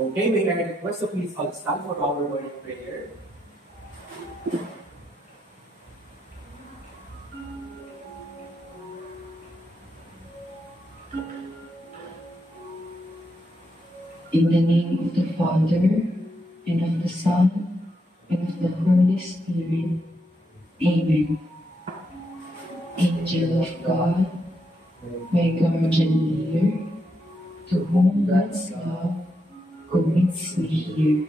Okay, may I request to please all stand for our morning prayer. In the name of the Father, and of the Son, and of the Holy Spirit. Amen. Angel of God, my guardian dear, to whom God's love commits me here,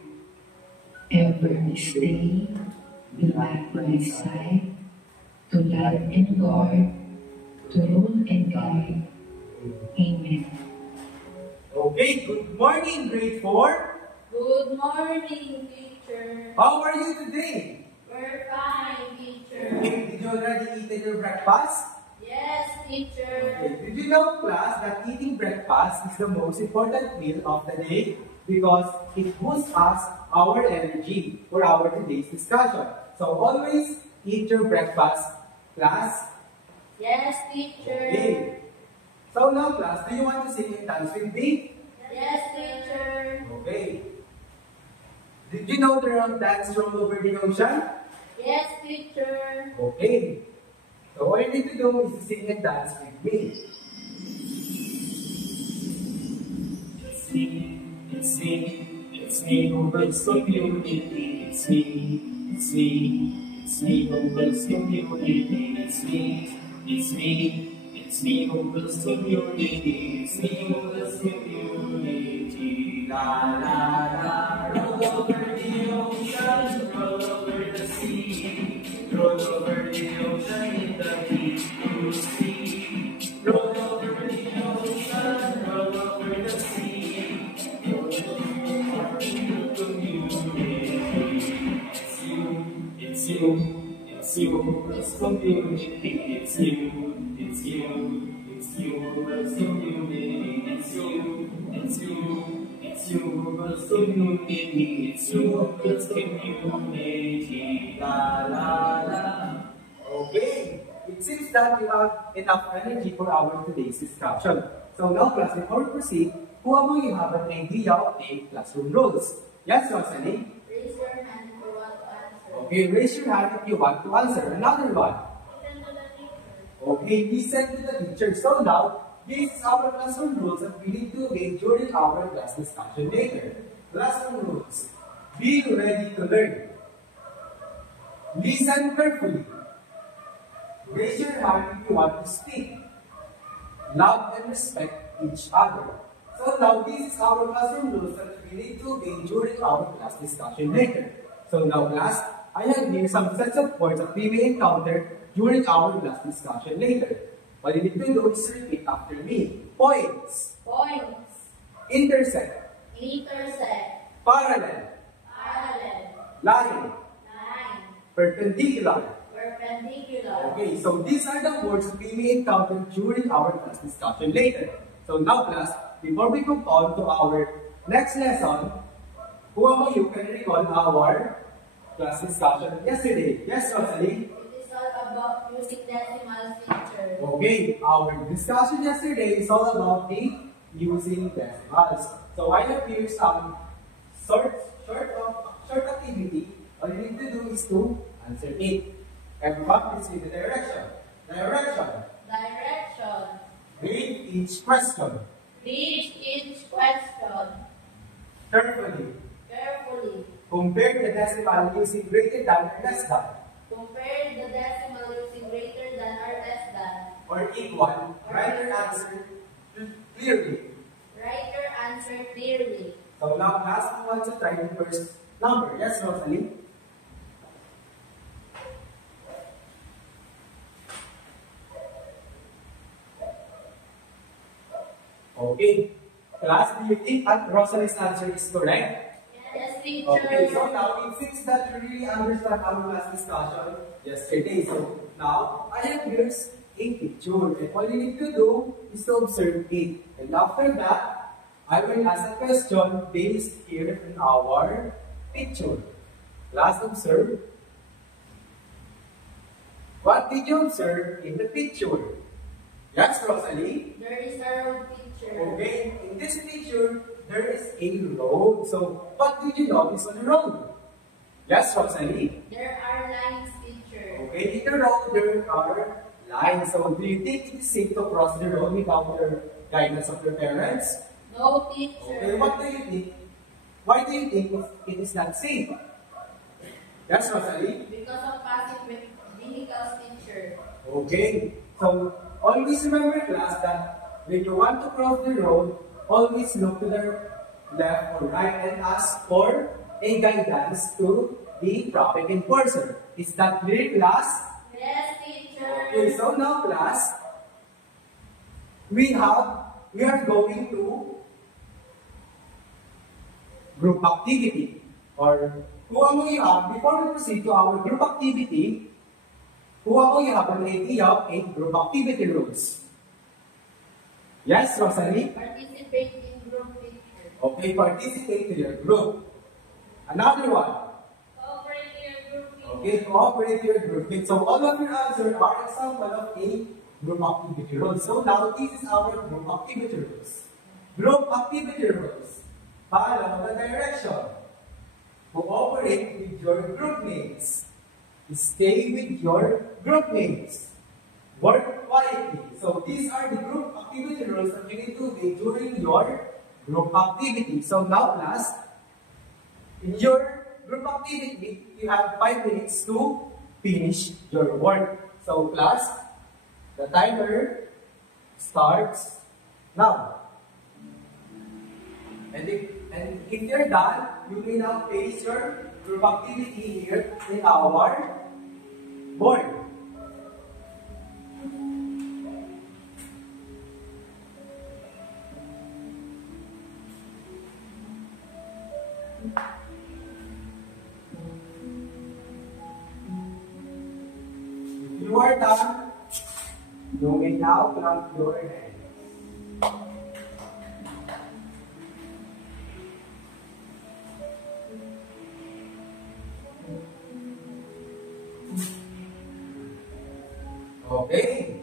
ever this day be at my side, to light and guard, to rule and guide. Amen. Okay, good morning, grade 4. Good morning, teacher. How are you today? We're fine, teacher. Okay, did you already eat your breakfast? Yes, teacher. Okay. Did you know, class, that eating breakfast is the most important meal of the day because it boosts us our energy for our today's discussion. So always eat your breakfast, class. Yes, teacher. Okay. So now, class, do you want to sing and dance with me? Yes, teacher. Okay. Did you know the dance roll over the ocean? Yes, teacher. Okay. So all you need to do is to sing and dance with me. It's me who builds community. It's me who builds community. It's me who builds community. It's me who builds community. La la la. Roll over the ocean, roll over the sea, roll over the ocean in the deep blue sea. Roll over the ocean, roll over the sea, roll over our community. It's you who builds community. It's you who builds community. It's you who builds community. It's you who builds community. La la la. Okay. It seems that we have enough energy for our today's discussion. So now, class, before we proceed, who among you have an idea of the classroom rules? Yes, Rosalie? Raise your hand if you want to answer. Okay, raise your hand if you want to answer. Another one. Listen to the teacher. Okay, listen to the teacher. So now, this is our classroom rules that we need to obey during our class discussion later. Classroom rules. Be ready to learn. Listen carefully. Raise your hand if you want to speak. Love and respect each other. So now, this is our classroom rules that we need to obey during our class discussion later. So now, class, I have here some sets of words that we may encounter during our class discussion later. What you need to do is repeat after me. Points. Points. Intersect. Intersect. Parallel. Parallel. Line. Line. Perpendicular. Perpendicular. Okay, so these are the words we may encounter during our class discussion later. So now, class, before we move on to our next lesson, who among you can recall our class discussion yesterday? Yes, Rosalie? It is all about using decimal feature. Okay, our discussion yesterday is all about the using decimals. So I have here some short activity. All you need to do is to answer it. Everyone, please see the direction. Direction. Direction. Read each question. Read each question. Carefully. Carefully. Compare the decimal using greater than or less than. Compare the decimal using greater than or less than. Or equal. Write your answer clearly. Write your answer clearly. So now, class, who wants to try the first number? Yes, Rosalie? Okay. Class, do you think Rosalie's answer is correct? Yes, teacher. Okay, so now it seems that you really understand our class discussion yesterday. So now, I have here a picture. And all you need to do is to observe it. And after that, I will ask a question based here in our picture. Class, observe. What did you observe in the picture? Yes, Rosalie? There is a road, teacher. Okay, in this picture, there is a road. So, what did you notice on the road? Yes, Rosalie? There are lines, teacher. Okay, in the road, there are lines. So, do you think it is safe to cross the road without the guidance of your parents? No, teacher. Okay, what do you think? Why do you think it is not safe? Yes, Rosalie? Because of passing vehicles, teacher. Okay, so always remember, class, that when you want to cross the road, always look to the left or right and ask for a guidance to the traffic enforcer. Is that clear, class? Yes, teacher. Okay, so now, class, we are going to group activity. Or who among you have, before we proceed to our group activity, who among you have an idea of 8 group activity rules? Yes, Rosalie? Participate in group, teacher. Okay, participate in your group. Another one. Cooperate in your group, teacher. Okay, cooperate in your group. So all of your answers are example of a group activity rules. So now this is our group activity rules. Group activity rules. Follow the direction. Cooperate with your group mates. Stay with your group mates. Work quietly. So these are the group activity rules that you need to do during your group activity. So now, class, in your group activity, you have 5 minutes to finish your work. So class, the timer starts now. And if you're done, you may now place your group activity here in our board. If you are done, you may now clap your hands. Okay.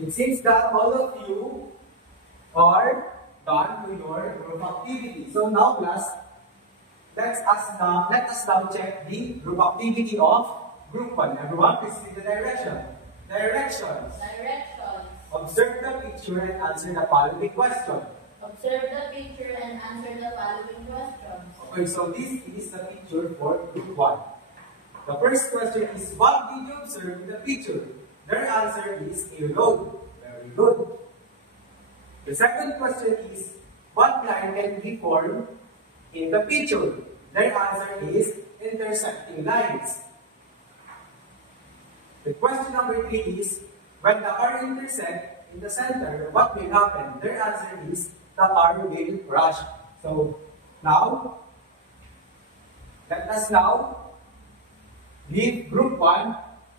It seems that all of you are done to your group activity. So now, class, let us now check the group activity of group 1. Everyone, please read the direction. Directions. Directions. Observe the picture and answer the following question. Observe the picture and answer the following questions. Okay, so this is the picture for group 1. The first question is, what did you observe in the picture? Their answer is a road. Very good. The second question is, what line can be formed in the picture? Their answer is intersecting lines. The question number 3 is, when the R intersect in the center, what will happen? Their answer is, the R will crash. So, now, let us now give group 1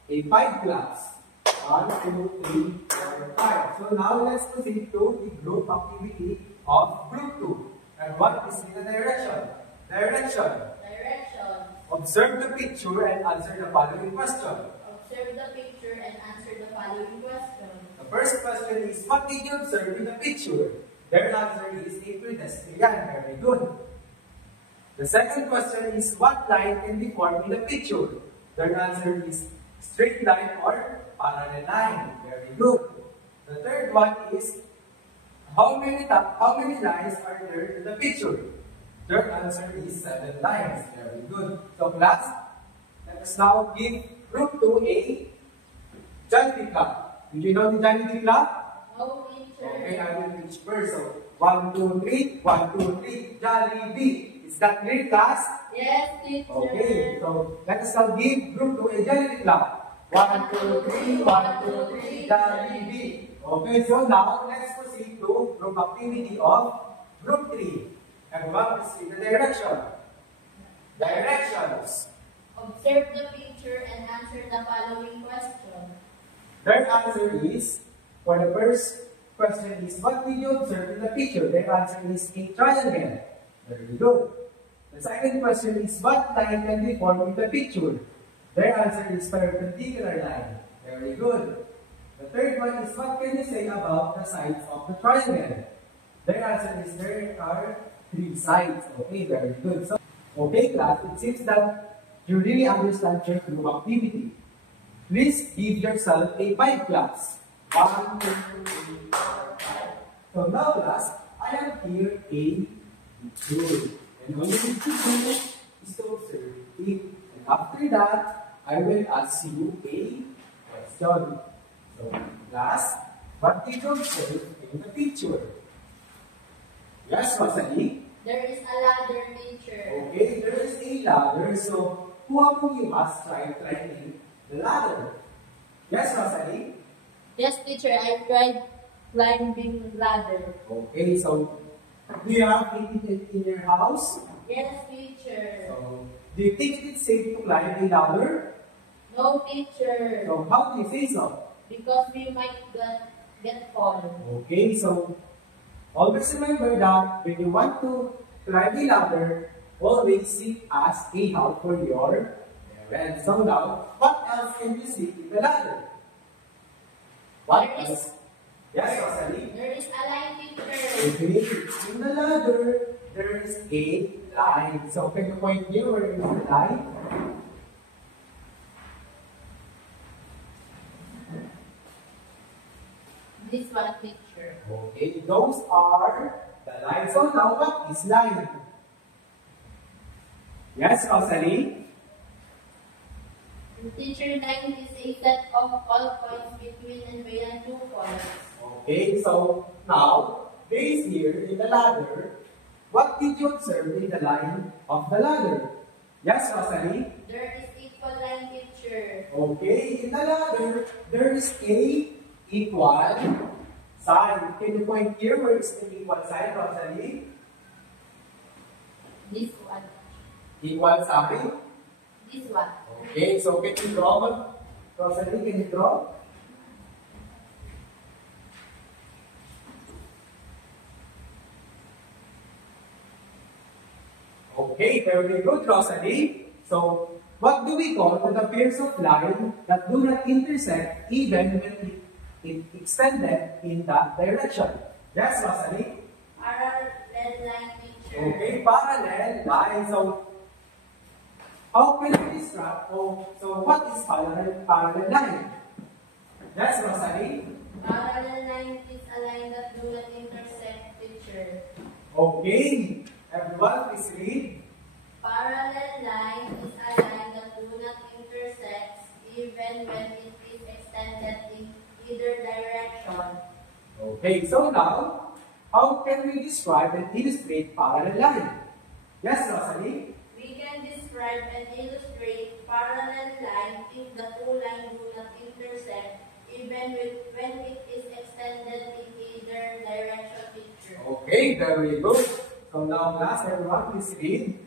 a 5 class. 1, 2, 3, 4, 5. So now let's proceed to the group activity of group 2. And what is in the direction? Direction. Direction. Observe the picture and answer the following question. Observe the picture and answer the following question. The first question is, what did you observe in the picture? Their answer is a pedestrian. Very good. The second question is, what line can be formed in the picture? Their answer is straight line or parallel line. Very good. The third one is, how many lines are there in the picture? Their answer is 7 lines. Very good. So class, let us now give group 2 a Jollibee Club. Did you know the Jollibee Club? No, teacher. Okay, I will reach first. So 1, 2, 3, 1, 2, 3, Jollibee. Is that clear, class? Yes, teacher. Okay, so let us now give group 2 a Jollibee Club. 1, 2, 3, 1, 2, 3, Jollibee. Okay, so now let's proceed to group activity of group 3. Everyone, please see the direction. Directions. Observe the picture and answer the following question. Their answer is, for the first question is, what did you observe in the picture? Their answer is a triangle. Very good. The second question is, what line can be formed in the picture? Their answer is perpendicular line. Very good. The third one is, what can you say about the sides of the triangle? The answer is there are 3 sides. Okay, very good. So, okay, class, it seems that you really understand your group activity. Please give yourself a 5 class. 1, 2, 3, 4, 5. So now, class, I am here a group. And all you need to do is to observe it. And after that, I will ask you a question. So, class, what did you observe in the picture? Yes, Rosalie? There is a ladder, teacher. Okay, there is a ladder. So, who among you has tried climbing the ladder? Yes, Rosalie? Yes, teacher, I tried climbing ladder. Okay, so do you have it in your house? Yes, teacher. So, do you think it is safe to climb a ladder? No, teacher. So, how do you say so? Because we might get fallen. Okay, so always remember that when you want to climb a ladder, always seek as a help for your parents. So now, what else can you see in the ladder? What There is- else? Yes, Rosalie? There is a line, teacher. Okay, in the ladder, there is a line. So can you point here where is the line? This one, teacher. Okay, those are the lines. So now what is line? Yes, Rosalie? Teacher, line is a set of all points between and beyond 2 points. Okay, so now, based here in the ladder, what did you observe in the line of the ladder? Yes, Rosalie? There is equal line, teacher. Okay, in the ladder, there is a equal sign. Can you point here where is the equal sign, Rosalie? This one. Equal sign. This one. Okay, so can you draw? Rosalie, can you draw? Okay, very good, Rosalie. So, what do we call the pairs of line that do not intersect even when it extended in that direction? Yes, Rosalie? Parallel line, teacher. Okay, parallel line. So, how can we describe? Oh, so what is parallel line? Yes, Rosalie? Parallel line is a line that do not intersect, teacher. Okay, everyone, please read. Parallel line is a line that do not intersect even when it is extended in either direction. Okay, so now, how can we describe and illustrate parallel line? Yes, Rosalie? We can describe and illustrate parallel line if the two lines do not intersect even when it is extended in either direction, teacher. Okay, very good. So now, class, everyone, please read.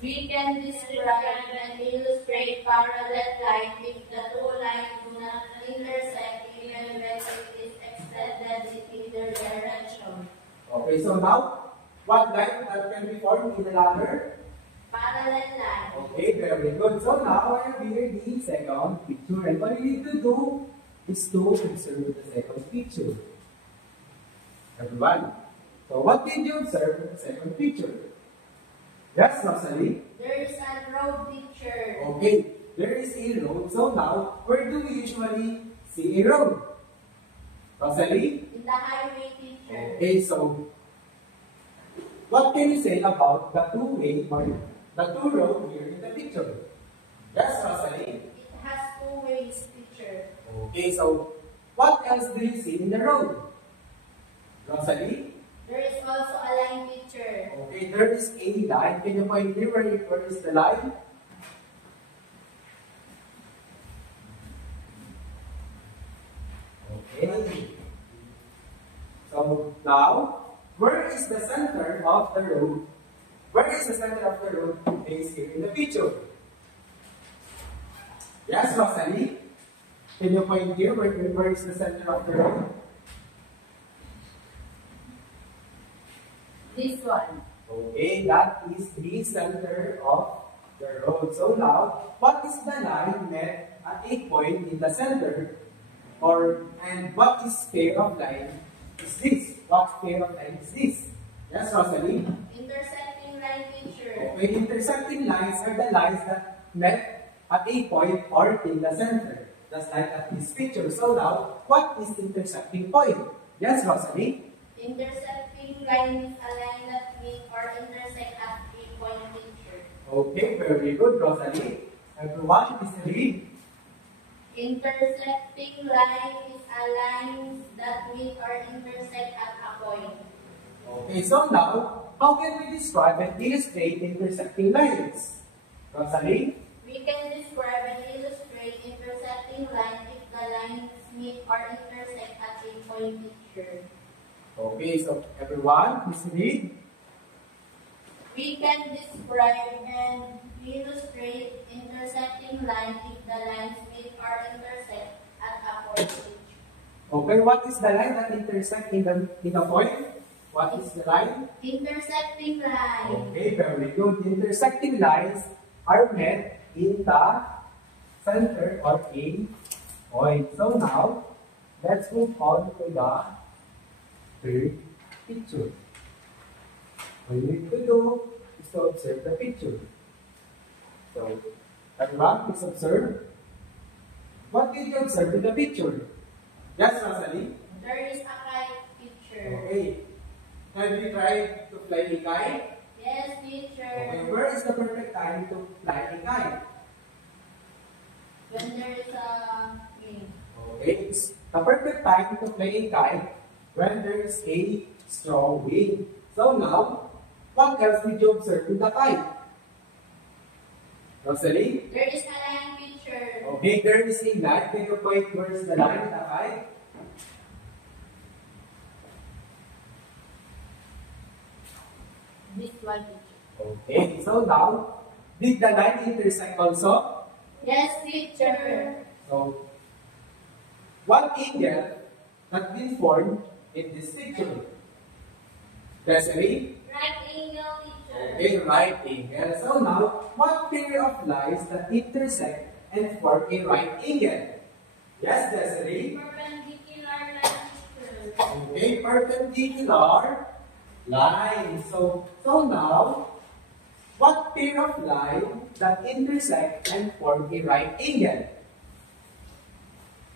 We can describe and illustrate parallel line if the two lines do not intersect even when it is extended in either direction. Okay, so now, what line that can be formed in the ladder? Parallel line. Okay, very good. So now, I have here the second picture. And what you need to do is to observe the second picture. Everyone. So what did you observe in the second picture? Yes, Rosalie? There is a road, teacher. Okay, there is a road. So now, where do we usually see a road? Rosalie? In the highway, teacher. Okay, so what can you say about the two-way or the two road here in the picture? Yes, Rosalie? It has 2 ways, teacher. Okay, so what else do you see in the road? Rosalie? There is also a line, teacher. Okay, there is a line. Can you point here where is the line? Okay. So now, where is the center of the road? Where is the center of the road based here in the picture? Yes, Rosalie? Can you point here where is the center of the road? This one. Okay, that is the center of the road. So now, what is the line met at a point in the center? And what is pair of line is this? What pair of lines is this? Yes, Rosalie? Intersecting line, teacher. Okay, intersecting lines are the lines that met at a point or in the center. Just like at this picture. So now, what is intersecting point? Yes, Rosalie? Intersecting line is a line that meet or intersect at a point, teacher. Okay, very good, Rosalie. Everyone, please read. Intersecting line is a line that meet or intersect at a point. Okay, so now, how can we describe and illustrate intersecting lines? Rosalie? We can describe and illustrate intersecting line if the lines meet or intersect at a point, teacher. Okay, so everyone, please read. We can describe and illustrate intersecting line if the lines meet or intersect at a point, teacher. Okay, what is the line that intersect in the point? What is the line? Intersecting line. Okay, very good. Intersecting lines are met in the center or a point. So now, let's move on to the third picture. What you need to do is to observe the picture. So, everyone, please observe. What did you observe in the picture? Yes, Rosalie? There is a kite, teacher. Okay. Have you tried to fly a kite? Yes, teacher. Okay, where is the perfect time to fly a kite? When there is a wind. Okay, it's the perfect time to fly a kite when there is a strong wind. So now, what else did you observe in the kite? Rosalie? There is a line, teacher. Okay, there is a line. Can you point where's the line in the kite? This one, teacher. Okay, so now, did the line intersect also? Yes, teacher. So, what angle has been formed in this picture? Desiree? Right angle, teacher. Okay, right angle. So now, what pair of lines that intersect and form a right angle? Yes, Desiree? Perpendicular line, teacher. Okay, perpendicular line. So now, what pair of line that intersect and form a right angle?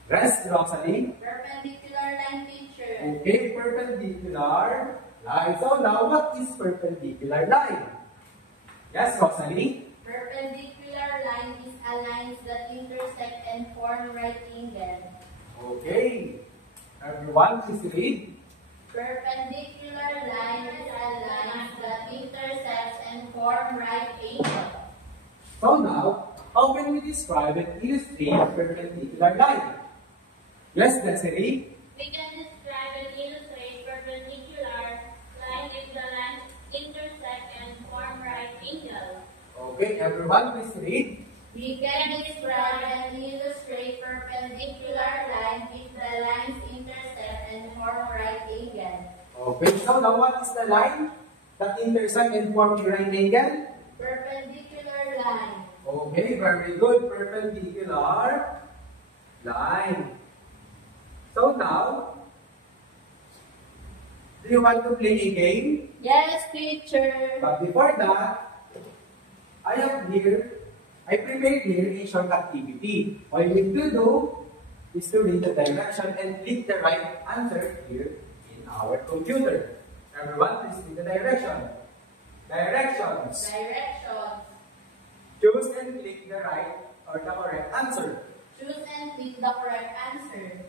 Rest, Rosalie. Perpendicular line, teacher. Okay, perpendicular line. So now, what is perpendicular line? Yes, Rosalie? Perpendicular line is a line that intersect and form right angle. Okay. Everyone, please read. Perpendicular line is a line that intersects and form right angle. So now, how can we describe and illustrate a perpendicular line? Yes, Desiree? We can describe and illustrate perpendicular line if the lines intersect and form right angle. Okay, everyone, please read. We can describe and illustrate perpendicular line if the lines intersect and form right angle. Okay, so now what is the line that intersect and form a right angle? Perpendicular line. Okay, very good. Perpendicular line. So now, do you want to play a game? Yes, teacher. But before that, I prepared here a short activity. All you need to do is to read the direction and click the right answer here in our computer. Everyone, please read the direction. Directions. Directions. Choose and click the right or the correct answer. Choose and click the correct answer.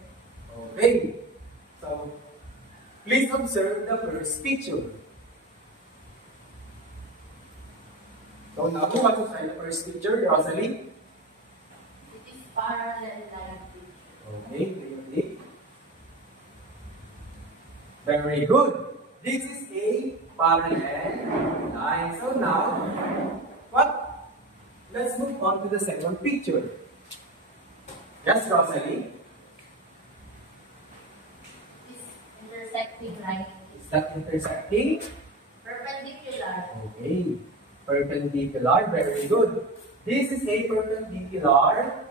Okay. So, please observe the first picture. So now, who wants to try the first picture? Rosalie? It is parallel line, teacher. Okay, clearly. Very good. This is a parallel line. So now, what? Let's move on to the second picture. Yes, Rosalie? This intersecting line. Is that intersecting? Perpendicular. Okay. Perpendicular. Very good. This is a perpendicular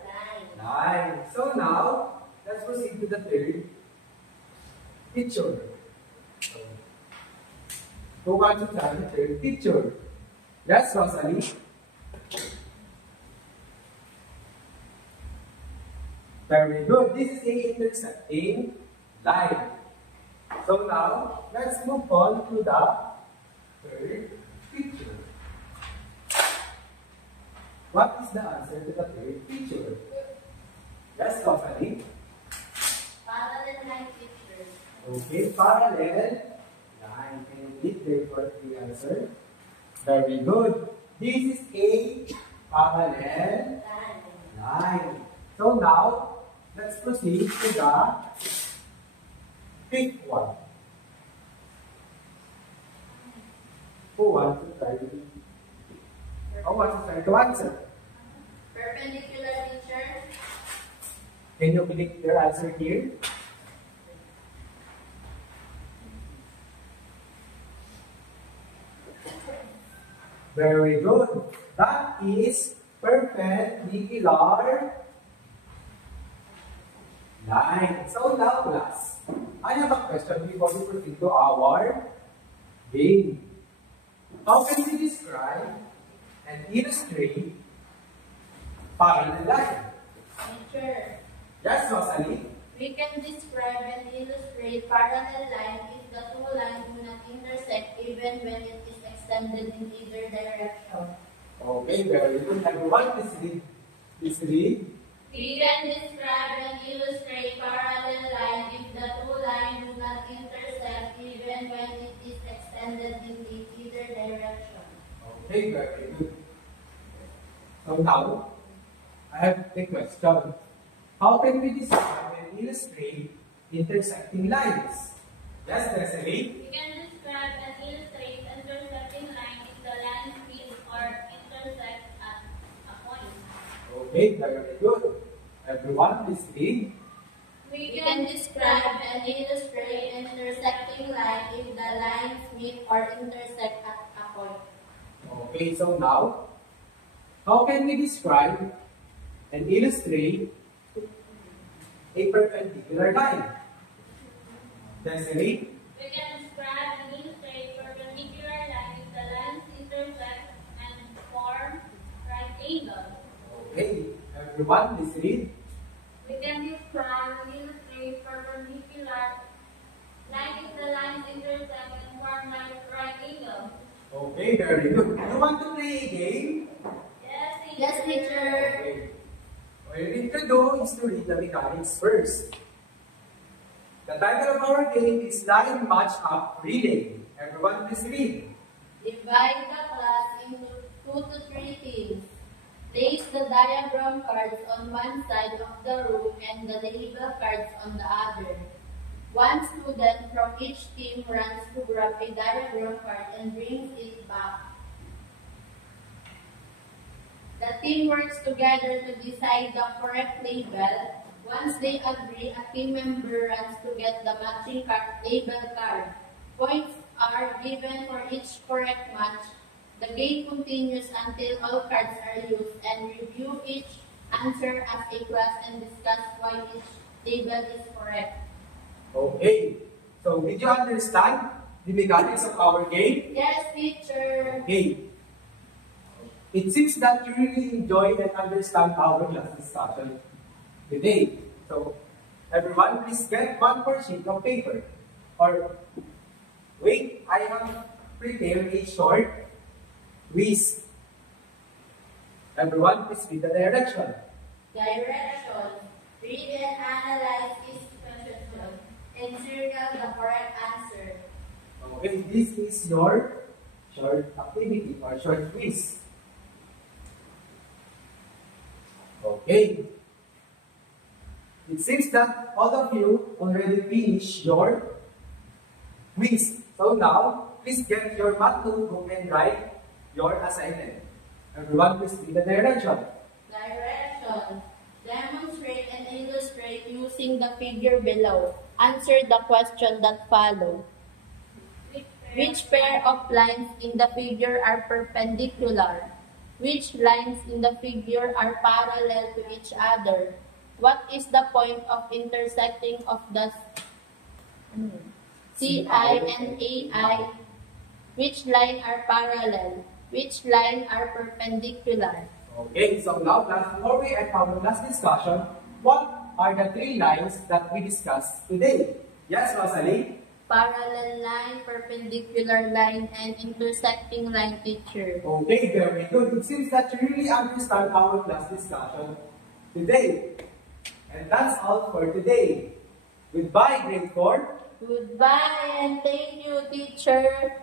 Line. line. So now, let's proceed to the third picture. Who wants to try the third picture? Yes, Rosalie? Very good. This is a intersecting line. So now, let's move on to the third picture. What is the answer to the third picture? Yes, Rosalie? Parallel line picture. Okay, parallel line. Can you read therefore the answer? Very good. This is a parallel line. So now, let's proceed to the fifth one. Who wants to try to answer? Perpendicular picture. Can you click your answer here? Very good. That is perpendicular line. So now class, I have a question before we proceed to our game. How can we describe and illustrate parallel line? Picture. Yes, Rosalie? We can describe and illustrate parallel line if the two lines do not intersect even when it is extended in either direction. Okay, very good. Everyone, please read. Please read. We can describe and illustrate parallel line if the two lines do not intersect even when it is extended in either direction. Okay, very good. So now, I have a question. How can we describe and illustrate intersecting lines? Yes, Leslie? We can describe and illustrate intersecting line if the lines meet or intersect at a point. Okay, very good. Everyone, please read. We can describe and illustrate intersecting line if the lines meet or intersect at a point. Okay, so now, how can we describe and illustrate a perpendicular line? Desiree? We can describe and illustrate perpendicular line if the lines intersect and form right angle. Okay, everyone, please read. We can describe and illustrate perpendicular line if the lines intersect and form right angle. Okay, very good. You want to play a game? Yes, teacher. Okay. What you need to do is to read the mechanics first. The title of our game is Line Match Up Reading. Everyone, please read. Divide the class into 2 to 3 teams. Place the diagram cards on one side of the room and the label cards on the other. One student from each team runs to grab a diagram card and brings it back. The team works together to decide the correct label. Once they agree, a team member runs to get the matching label card. Points are given for each correct match. The game continues until all cards are used, and review each answer as a class and discuss why each label is correct. Okay. So, did you understand the mechanics of our game? Yes, teacher. Okay. It seems that you really enjoy and understand our class discussion today. So, everyone, please get one more sheet of paper. Or, wait, I have prepared a short quiz. Everyone, please read the direction. Direction. Read and analyze each question and circle the correct answer. Okay, this is your short activity or short quiz. Okay. It seems that all of you already finished your quiz. So now, please get your math notebook and write your assignment. Everyone, please read the direction. Direction. Demonstrate and illustrate using the figure below. Answer the question that follow. Which pair of lines in the figure are perpendicular? Which lines in the figure are parallel to each other? What is the point of intersecting of the CI and AI Which line are parallel? Which line are perpendicular? Okay, so now class, before we end our last discussion, what are the three lines that we discussed today? Yes, Rosalie? Parallel line, perpendicular line, and intersecting line, teacher. Okay, very good. It seems that you really understand our class discussion today. And that's all for today. Goodbye, grade 4. Goodbye and thank you, teacher.